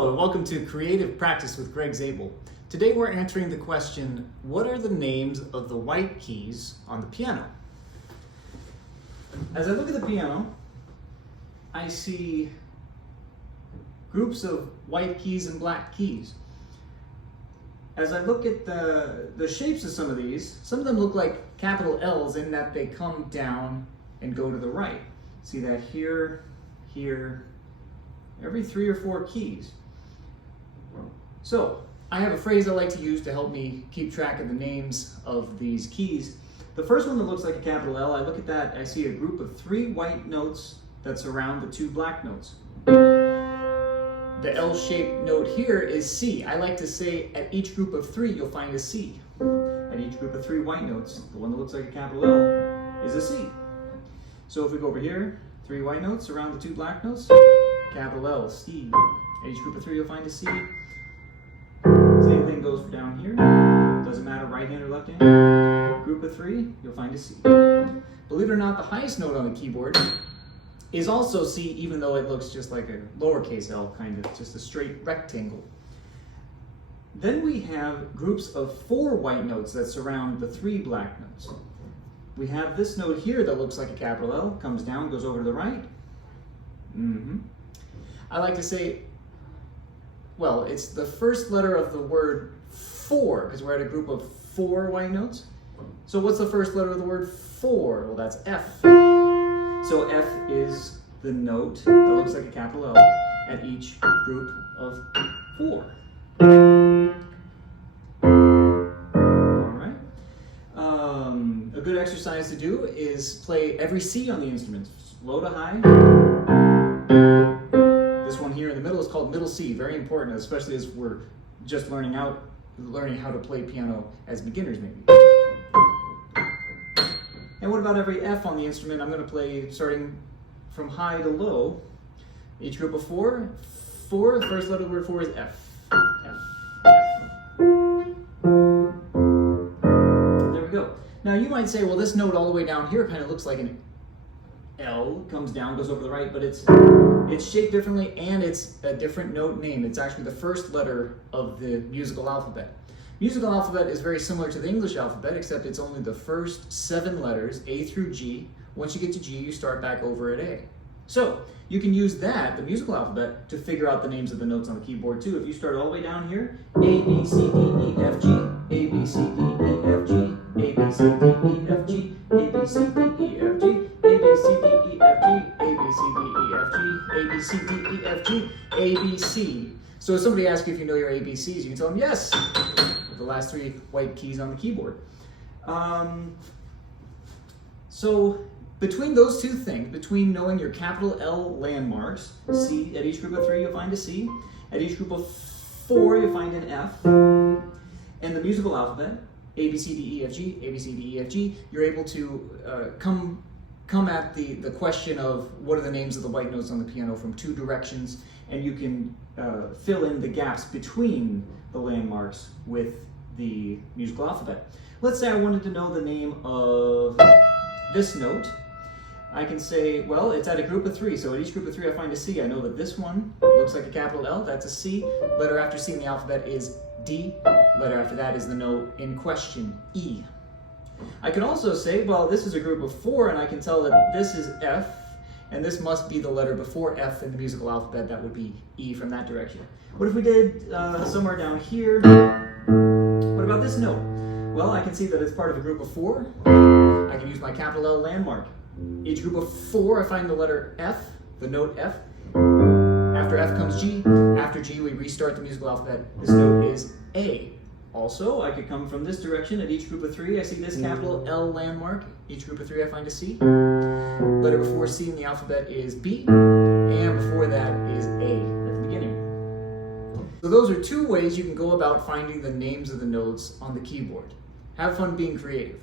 Hello and welcome to Creative Practice with Greg Zabel. Today we're answering the question, what are the names of the white keys on the piano? As I look at the piano, I see groups of white keys and black keys. As I look at the shapes of some of these, some of them look like capital L's in that they come down and go to the right. See that here, here, every 3 or 4 keys. So, I have a phrase I like to use to help me keep track of the names of these keys. The first one that looks like a capital L, I look at that, I see a group of 3 white notes that surround the 2 black notes. The L-shaped note here is C. I like to say at each group of 3 you'll find a C. At each group of 3 white notes, the one that looks like a capital L is a C. So if we go over here, 3 white notes surround the 2 black notes, capital L, C. At each group of 3 you'll find a C. Same thing goes for down here. Doesn't matter right hand or left hand. Group of 3, you'll find a C. Believe it or not, the highest note on the keyboard is also C, even though it looks just like a lowercase L, kind of just a straight rectangle. Then we have groups of 4 white notes that surround the 3 black notes. We have this note here that looks like a capital L, comes down, goes over to the right. I like to say, well, it's the first letter of the word four, because we're at a group of 4 white notes. So what's the first letter of the word four? Well, that's F. So F is the note that looks like a capital L at each group of 4. All right. A good exercise to do is play every C on the instrument, low to high. This one here in the middle is called middle C, very important, especially as we're just learning how to play piano as beginners maybe. And what about every F on the instrument? I'm going to play starting from high to low. Each group of 4, the first letter of the word 4 is F. F, F. There we go. Now you might say, well, this note all the way down here kind of looks like an L, comes down, goes over to the right, but it's shaped differently and it's a different note name. It's actually the first letter of the musical alphabet. Musical alphabet is very similar to the English alphabet, except it's only the first 7 letters, A through G. Once you get to G, you start back over at A. So you can use that, the musical alphabet, to figure out the names of the notes on the keyboard too. If you start all the way down here, A, B, C, D, E, F, G, A, B, C, D, E, F, G, A, B, C, D, E, F, G, A, B, C, D, E, F, G, A, B, C, D, E, F, G, A, B, C, D, E, F, G, A, B, C, D, E, F, G, A, B, C. So if somebody asks you if you know your ABCs, you can tell them yes, with the last 3 white keys on the keyboard. So between those 2 things, between knowing your capital L landmarks, C, at each group of 3 you'll find a C, at each group of 4 you'll find an F, and the musical alphabet, A, B, C, D, E, F, G, A, B, C, D, E, F, G, you're able to come at the question of what are the names of the white notes on the piano from 2 directions, and you can fill in the gaps between the landmarks with the musical alphabet. Let's say I wanted to know the name of this note. I can say, well, it's at a group of 3, so at each group of 3 I find a C. I know that this one looks like a capital L, that's a C. Letter after C in the alphabet is D. Letter after that is the note in question, E. I can also say, well, this is a group of 4, and I can tell that this is F, and this must be the letter before F in the musical alphabet. That would be E from that direction. What if we did somewhere down here? What about this note? Well, I can see that it's part of a group of 4. I can use my capital L landmark. Each group of 4, I find the letter F, the note F. After F comes G. After G, we restart the musical alphabet. This note is A. Also, I could come from this direction. At each group of 3, I see this capital L landmark. Each group of 3, I find a C. Letter before C in the alphabet is B, and before that is A at the beginning. So those are 2 ways you can go about finding the names of the notes on the keyboard. Have fun being creative.